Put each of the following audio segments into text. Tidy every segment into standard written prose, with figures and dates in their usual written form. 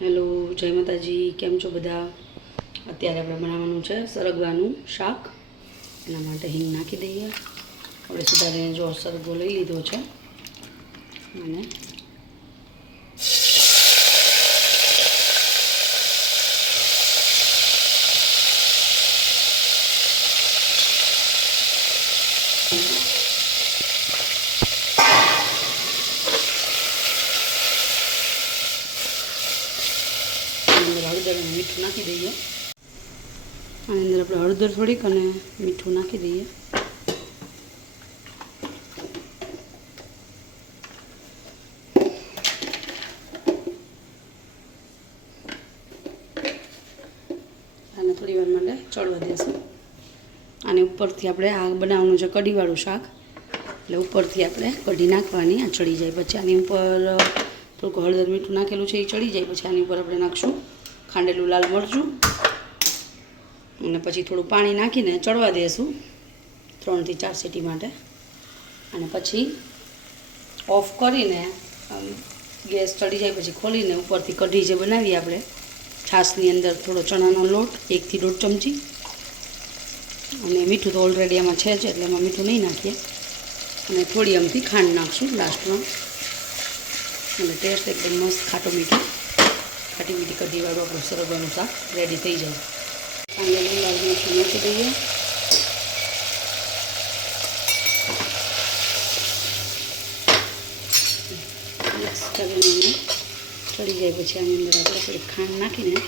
Hello, જય માતાજી. કેમ છો બધા? અત્યારે આપણે બનાવવાનું છે સરગવાનું શાક. એના માટે હિંગ નાખી દઈએ. આપણે સુધારીને જો સરગવો લઈ લીધો છે અને હળદર અને મીઠું નાખી દઈએ. આની અંદર આપણે હળદર થોડીક અને મીઠું નાખી દઈએ. આને થોડી વાર માટે ચડવા દેશું. આની ઉપરથી આપણે આ બનાવવાનું છે કઢીવાળું શાક, એટલે ઉપરથી આપણે કઢી નાખવાની. આ ચડી જાય પછી આની ઉપર થોડુંક હળદર મીઠું નાખેલું છે, એ ચડી જાય પછી આની ઉપર આપણે નાખશું ખાંડેલું લાલ મરચું અને પછી થોડું પાણી નાખીને ચડવા દઈશું 3 થી 4 સીટી માટે. અને પછી ઓફ કરીને ગેસ ચડી જાય પછી ખોલીને ઉપરથી કઢી જે બનાવીએ આપણે છાશની અંદર થોડો ચણાનો લોટ 1 થી 1.5 ચમચી અને મીઠું તો ઓલરેડી આમાં છે જ એટલે એમાં મીઠું નહીં નાખીએ અને થોડી અમથી ખાંડ નાખશું લાસ્ટમાં. અને ટેસ્ટ એકદમ મસ્ત ખાટી મીઠી કઢીવાળું આપણું સરગવાનું શાક રેડી થઈ જાય. આને લાલ મરચું નાખી દઈએ. મિક્સ કરીને ચડી જાય પછી આની અંદર આપણે થોડી ખાંડ નાખીને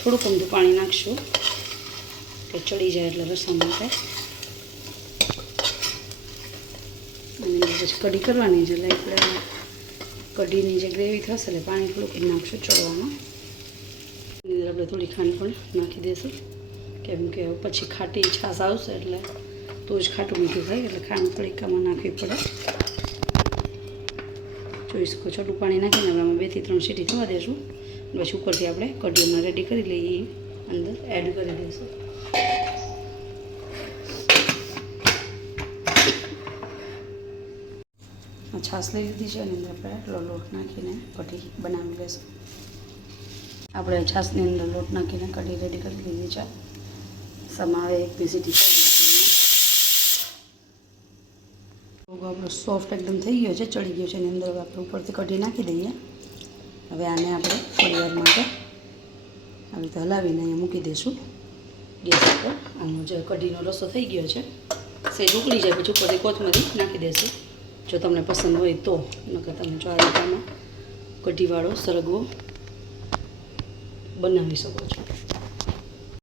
થોડુંક અમથું પાણી નાખશું કે ચડી જાય એટલે રસા માટે. અને પછી કઢી કરવાની છે એટલે આપણે કઢીની જે ગ્રેવી થશે એટલે પાણી થોડુંક નાખશું ચડવામાં. એની અંદર આપણે થોડી ખાંડ પણ નાખી દઈશું કેમ કે પછી ખાટી છાશ આવશે એટલે તો જ ખાટું મીઠું થાય એટલે ખાંડ થોડીક આમાં નાખવી પડે. જોઈ શકો છોટું પાણી નાખીને હવે આમાં 2 થી 3 સીટી થવા દઈશું. પછી ઉપરથી આપણે કઢી હમણાં રેડી કરી લઈએ અંદર એડ કરી દઈશું. છાશ લઈ લીધી છે એની અંદર આપણે લોટ નાખીને કઢી બનાવી લઈશું. આપણે છાશની અંદર લોટ નાખીને કઢી રેડી કરી લીધી છે. સમાવે 1 સીટી આપણો સોફ્ટ એકદમ થઈ ગયો છે, ચડી ગયો છે. એની અંદર આપણે ઉપરથી કઢી નાખી દઈએ. હવે આને આપણે થોડી વાર માટે આવી રીતે હલાવીને અહીંયા મૂકી દઈશું ગેસ ઉપર. આનો જે કઢીનો રસો થઈ ગયો છે સેજ ઉકળી જાય પછી ઉપરથી કોથમરી નાખી દઈશું જો તમને પસંદ હોય તો. નકર તમે જો આ રીતના કઢીવાળો સરગવો બનાવી શકો છો.